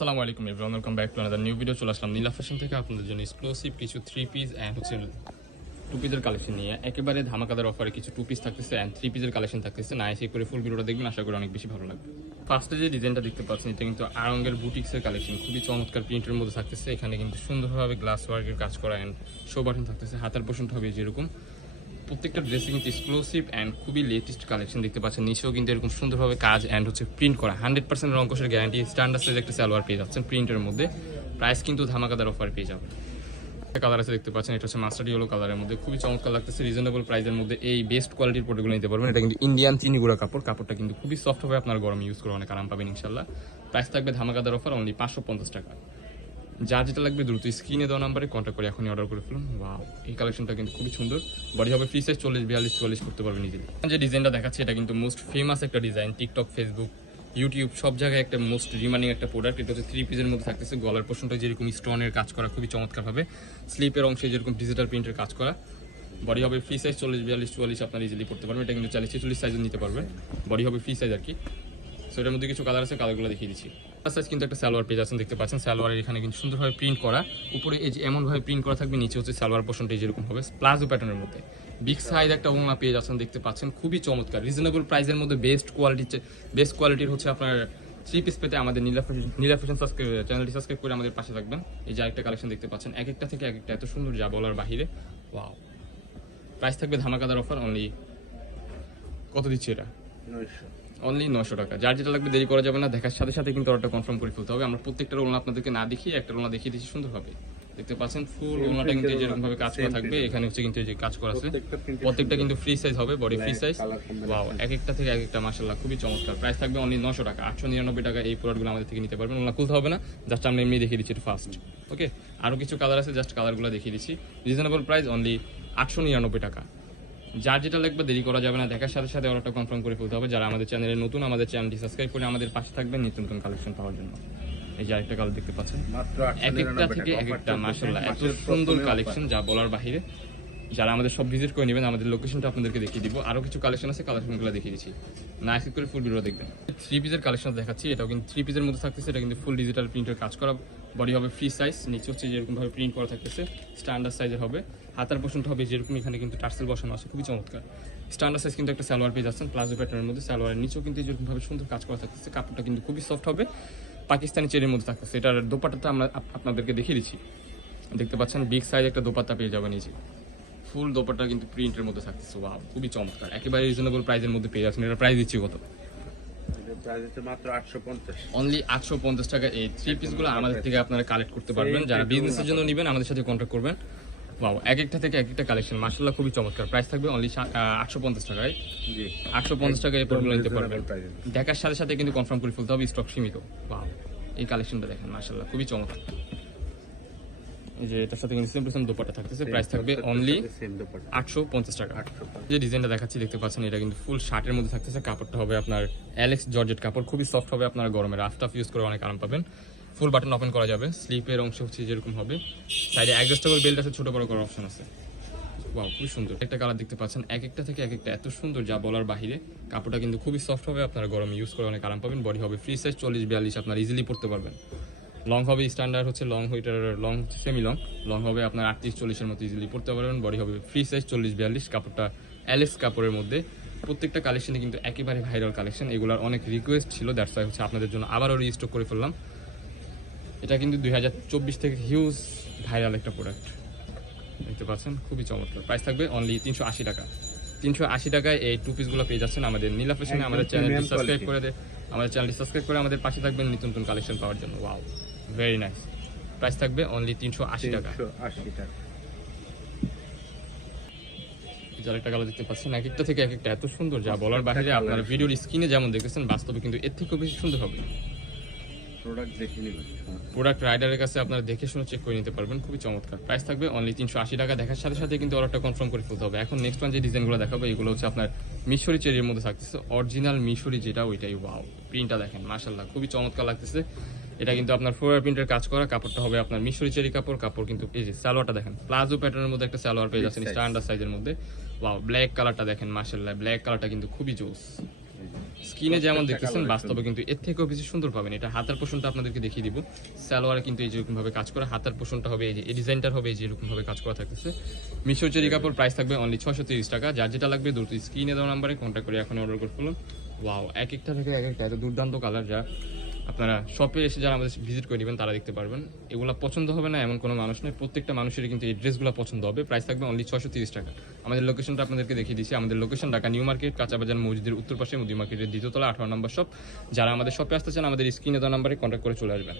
আসসালামু আলাইকুম everyone, welcome back to another new video. চলে আসলাম নীলা ফ্যাশন থেকে আপনাদের জন্য এক্সক্লুসিভ কিছু থ্রি পিস অ্যান্ড টু পিসের কালেকশন নিয়ে। একেবারে ধামাকাদার অফারে কিছু টু পিস থাকতেছে অ্যান্ড থ্রি পিসের কালেকশন থাকতেছে। না এসে করে ফুল ভিডিওটা দেখবেন, আশা করি অনেক বেশি ভালো লাগবে। ফার্স্টে যে ডিজাইনটা দেখতে পাচ্ছেন, এটা কিন্তু আরঙ্গের বুটিক্সের কালেকশন, খুবই চমৎকার প্রিন্টের মধ্যে থাকতেছে। এখানে কিন্তু সুন্দরভাবে গ্লাস ওয়ার্কের কাজ করা অ্যান্ড শো বাটন থাকতেছে। হাতার পোর্শনটা হবে যেরকম, প্রত্যেকটা ড্রেসে কিন্তু এক্সক্লুসিভ অ্যান্ড খুবই লেটেস্ট কালেকশন দেখতে পাচ্ছেন। নিচেও কিন্তু এরকম সুন্দরভাবে কাজ অ্যান্ড প্রিন্ট করা, 100% রংকশের গ্যারান্টি। স্ট্যান্ডার্ড সাইজ একটা সালোয়ার পেয়ে যাচ্ছেন প্রিন্টের মধ্যে। প্রাইস কিন্তু ধামাকাদার অফার পেয়ে যাবেন। কালার আছে দেখতে পাচ্ছেন, এটা হচ্ছে মাস্টার্ড ইয়েলো কালারের মধ্যে, খুবই চমৎকার লাগতেছে। রিজনেবল প্রাইসের মধ্যে এই বেস্ট কোয়ালিটির প্রোডাক্টগুলো নিতে পারবেন। এটা কিন্তু ইন্ডিয়ান চিনিগুড়া কাপড়, কাপড়টা কিন্তু খুবই সফট হবে, আপনার গরম ইউজ করে অনেক আরাম পাবেন ইনশাল্লাহ। প্রাইস থাকবে ধামাকাদার অফার অনলি 550 টাকা। যার যেটা লাগবে দ্রুত স্ক্রিনে দেওয়া নাম্বারে কন্ট্যাক্ট করে এখনই অর্ডার করে ফেলুন। ওয়াও, এই কালেকশনটা কিন্তু খুবই সুন্দর। বডি হবে ফ্রি সাইজ 40, 42, 44 করতে পারবেন নিজেই। যে ডিজাইনটা দেখাচ্ছি এটা কিন্তু মোস্ট ফেমাস একটা ডিজাইন, টিকটক, ফেসবুক, ইউটিউব সব জায়গায় একটা মোস্ট রিমানিং একটা প্রোডাক্ট। এটা হচ্ছে থ্রি পিসের মধ্যে থাকতেছে। গলার পোর্শনটা যেরকম স্টোনের কাজ করা খুবই চমৎকারভাবে, স্লিপের অংশে যেরকম ডিজিটাল প্রিন্টের কাজ করা। বডি হবে ফ্রি সাইজ 40, 42, 44 আপনার ইজিলি করতে পারবেন। এটা কিন্তু 40, 46 সাইজও নিতে পারবেন। বডি হবে ফ্রি সাইজ আর কি। সো এটার মধ্যে কিছু কালার আছে, কালারগুলো দেখিয়ে দিচ্ছি। সাইজ কিন্তু একটা সালোয়ার পেজ আছেন দেখতে পাচ্ছেন। সালোয়ারের এখানে কিন্তু সুন্দরভাবে প্রিন্ট করা, উপরে এই যে এমনভাবে প্রিন্ট করা থাকবে, নিচে হচ্ছে সালোয়ার পোর্শনটা যেরকম হবে প্লাজো প্যাটার্নের মধ্যে। বিগ সাইজ একটা ওড়না পেজ আছেন দেখতে পাচ্ছেন, খুবই চমৎকার। রিজনেবল প্রাইসের মধ্যে বেস্ট কোয়ালিটির হচ্ছে আপনার থ্রি পিস পেতে আমাদের নীলা ফ্যাশন চ্যানেলটি সাবস্ক্রাইব করে আমাদের পাশে থাকবেন। এই যে আরেকটা কালেকশন দেখতে পাচ্ছেন, এক একটা থেকে এক একটা এত সুন্দর, যা বলার বাহিরে। ওয়াও, প্রাইস থাকবে ধামাকাদার অফার অনলি, কত দিচ্ছি এটা? 900, অনলি 900 টাকা। যার যেটা লাগবে দেরি করা যাবে না, দেখার সাথে সাথে কিন্তু অর্ডারটা কনফার্ম করে ফেলতে হবে। আমরা প্রত্যেকটা ওড়না আপনাদেরকে না দেখিয়ে একটা ওড়না দেখিয়ে দিচ্ছি সুন্দরভাবে। দেখতে পাচ্ছেন ফুল ওড়নাটা কিন্তু যেরকম ভাবে কাজ করা থাকবে, এখানে হচ্ছে কিন্তু যে কাজ করা আছে প্রত্যেকটা কিন্তু ফ্রি সাইজ হবে, বডি ফ্রি সাইজ। ওয়াও, এক একটা থেকে এক একটা মাশাআল্লাহ খুবই চমৎকার। প্রাইস থাকবে অনলি 900 টাকা। 899 টাকা এই প্রোডাক্টগুলো আমাদের থেকে নিতে পারবেন। ওড়না খুলতে হবে না, জাস্ট আমরা এমনি দেখিয়ে দিচ্ছি ফার্স্ট। ওকে, আরো কিছু কালার আছে, জাস্ট কালারগুলো দেখিয়ে দিচ্ছি। রিজনেবল প্রাইস অনলি 899 টাকা। যার যেটা লাগবে দেরি করা যাবে না, দেখার সাথে সাথে অর্ডারটা কনফার্ম করে ফেলতে হবে। যারা আমাদের চ্যানেলে নতুন, আমাদের চ্যানেলটি সাবস্ক্রাইব করে আমাদের পাশে থাকবেন নিত্য নতুন কালেকশন পাওয়ার জন্য। এই যে আরেকটা কালার দেখতে পাচ্ছেন, এক একটা থেকে এক একটা মাশাআল্লাহ এত সুন্দর কালেকশন, যা বলার বাহিরে। যারা আমাদের সব ভিজিট করে নেবেন, আমাদের লোকেশনটা আপনাদেরকে দেখিয়ে দিব। আরো কিছু কালেকশন আছে, কালেকশনগুলো দেখিয়ে দিচ্ছি, না স্কিপ করে ফুল ভিডিও দেখবেন। থ্রি পিসের কালেকশন দেখাচ্ছি, এটাও কিন্তু থ্রি পিসের মধ্যে থাকতেছে। এটা কিন্তু ফুল ডিজিটাল প্রিন্টের কাজ করা, বডি হবে ফ্রি সাইজ, নিচে হচ্ছে যেরকম ভাবে প্রিন্ট করা থাকতেছে স্ট্যান্ডার্ড সাইজের হবে। হাতার পোর্শনটা হবে যেরকম, এখানে কিন্তু টার্সেল বসানো আছে, খুবই চমৎকার। স্ট্যান্ডার্ড সাইজ কিন্তু একটা সালোয়ার পেয়ে যাচ্ছেন প্লাজো প্যাটার্নের মধ্যে। সালোয়ারের নিচেও কিন্তু যেরকম ভাবে সুন্দর কাজ করা থাকতেছে, কাপড়টা কিন্তু খুবই সফট হবে, পাকিস্তানি চেরির মধ্যে থাকতেছে। এটার দোপাট্টাটা আমরা আপনাদেরকে দেখিয়ে দিচ্ছি। দেখতে পাচ্ছেন বিগ সাইজ একটা দোপাট্টা পেয়ে যাবেন নিচে, ফুল দোপাট্টা কিন্তু প্রিন্টের মধ্যে থাকতেছে। ওয়াও, খুবই চমৎকার, একেবারে রিজনেবল প্রাইসের মধ্যে পেয়ে যাচ্ছেন। এটা প্রাইস দিচ্ছি কত? মাত্র 850, অনলি 850 টাকা। এই থ্রি পিসগুলো আমাদের থেকে আপনারা কালেক্ট করতে পারবেন। যারা বিজনেসের জন্য নেবেন আমাদের সাথে কন্ট্যাক্ট করবেন। ওয়াও, এক একটা থেকে এক একটা কালেকশন মাশাআল্লাহ খুবই চমৎকার। প্রাইস থাকবে অনলি 850 টাকায়। 850 টাকায় এই প্রোডাক্টগুলো নিতে পারবেন। দেখার সাথে সাথে কিন্তু কনফার্ম করে ফেলতে হবে, স্টক সীমিত। ওয়াও, এই কালেকশনটা দেখেন মাশাআল্লাহ খুবই চমৎকার। এই যে এটার সাথে কিন্তু সেম দোপাট্টা থাকতেছে। প্রাইস থাকবে অনলি 850 টাকা। যে ডিজাইনটা দেখাচ্ছি দেখতে পাচ্ছেন, এটা কিন্তু ফুল শার্টের মধ্যে থাকতেছে। কাপড়টা হবে আপনার অ্যালেক্স জর্জেট কাপড়, খুবই সফট হবে, আপনারা গরমে রাফ টাফ ইউজ করে অনেক আরাম পাবেন। ফুল বাটন ওপেন করা যাবে, স্লিপের অংশ হচ্ছে যেরকম হবে, সাইডে অ্যাডজাস্টেবল বেল্ট আছে, ছোট বড় করার অপশন আছে। ওয়াও, খুবই সুন্দর একটা কালার দেখতে পাচ্ছেন, এক একটা থেকে এক একটা এত সুন্দর, যা বলার বাহিরে। কাপড়টা কিন্তু খুবই সফট হবে, আপনারা গরমে ইউজ করে অনেক আরাম পাবেন। বডি হবে ফ্রি সাইজ 40, 42 আপনারা ইজিলি পড়তে পারবেন। লং হবে স্ট্যান্ডার্ড হচ্ছে লং, ওইটার লং সেমি লং, লং হবে আপনার 38, 40-এর মতো ইজিলি পড়তে পারবেন। বডি হবে ফ্রি সাইজ 40, 42, কাপড়টা অ্যালেক্স কাপড়ের মধ্যে। প্রত্যেকটা কালেকশনে কিন্তু একেবারে ভাইরাল কালেকশন, এগুলোর অনেক রিকোয়েস্ট ছিল, দ্যাটস ওয়াই হচ্ছে আপনাদের জন্য আবারও রিস্টক করে ফেললাম। এটা কিন্তু 2024 থেকে হিউজ ভাইরাল একটা প্রোডাক্ট দেখতে পাচ্ছেন, খুবই চমৎকার। প্রাইস থাকবে অনলি 380 টাকা। 380 টাকায় এই টু পিসগুলো পেয়ে যাচ্ছেন আমাদের নীলা ফ্যাশনে। আমাদের চ্যানেলটি সাবস্ক্রাইব করে আমাদের পাশে থাকবেন নিত্য নতুন কালেকশন পাওয়ার জন্য। Wow, very nice. প্রাইস থাকবে অনলি 380 টাকা। যার একটা কালার দেখতে পাচ্ছেন, এক একটা থেকে এক একটা এত সুন্দর, যা বলার বাইরে। আপনার ভিডিওর স্ক্রিনে যেমন দেখতেছেন, বাস্তবে কিন্তু এর থেকেও বেশি সুন্দর হবে। প্রোডাক্ট রাইডারের কাছে আপনারা দেখে শুনে চেক করে নিতে পারবেন, খুবই চমৎকার। প্রাইস থাকবে অনলি 380 টাকা। দেখার সাথে সাথে কিন্তু অর্ডারটা কনফার্ম করে ফেলতে হবে। এখন নেক্সট ওয়ান যে ডিজাইনগুলো দেখাবো, এগুলো হচ্ছে আপনার মিশরি চেরির মধ্যে থাকতেছে, অরিজিনাল মিশরি যেটা ওইটাই। ওয়াও, প্রিন্টটা দেখেন মাশাআল্লাহ খুবই চমৎকার লাগতেছে। এটা কিন্তু আপনার ফ্লোরাল প্রিন্টের কাজ করা, কাপড়টা হবে আপনার মিশরি চেরি কাপড়। কাপড় কিন্তু এই যে সালোয়ারটা দেখেন, প্লাজো প্যাটার্নের মধ্যে একটা সালোয়ার পেয়ে যাচ্ছেন স্ট্যান্ডার্ড সাইজের মধ্যে। ওয়াও, ব্ল্যাক কালারটা দেখেন মাশাআল্লাহ, ব্ল্যাক কালারটা কিন্তু খুবই জোস। স্কিনে যেমন প্রত্যেকটা দেখতেছেন colour বাস্তবে কিন্তু এর থেকেও বেশি সুন্দর পাবেন। এটা হাতার পোষণটা আপনাদেরকে দেখিয়ে দিব। সালোয়ারে কিন্তু এই যেরকম ভাবে কাজ করা, হাতার পোষণটা হবে এই যে এই ডিজাইনটার হবে এই যে এরকম ভাবে কাজ করা থাকতেছে। মিশো চেরি কাপড় প্রাইস থাকবে অনলি 630 টাকা। যার যেটা লাগবে দ্রুত স্ক্রিনে দেওয়া নাম্বারে কন্ট্যাক্ট করে এখন অর্ডার করে ফেলুন। ওয়াও, এক একটা থেকে এক একটা এত দুর্দান্ত কালার, যা আপনারা শপে এসে যারা আমাদের ভিজিট করে নেবেন তারা দেখতে পারবেন। এগুলো পছন্দ হবে না এমন কোনো মানুষ নেই, প্রত্যেকটা মানুষেরই কিন্তু এই ড্রেসগুলো পছন্দ হবে। প্রাইস থাকবে অনলি 630 টাকা। আমাদের লোকেশনটা আপনাদেরকে দেখিয়ে দিচ্ছি। আমাদের লোকেশন ঢাকা নিউ মার্কেট, কাঁচাবাজার মসজিদের উত্তর পাশে, মুদি মার্কেটের দ্বিতীয় তলা 18 নম্বর শপ। যারা আমাদের শপে আসতে চান আমাদের স্ক্রিনে দেওয়া নাম্বারে কন্ট্যাক্ট করে চলে আসবেন।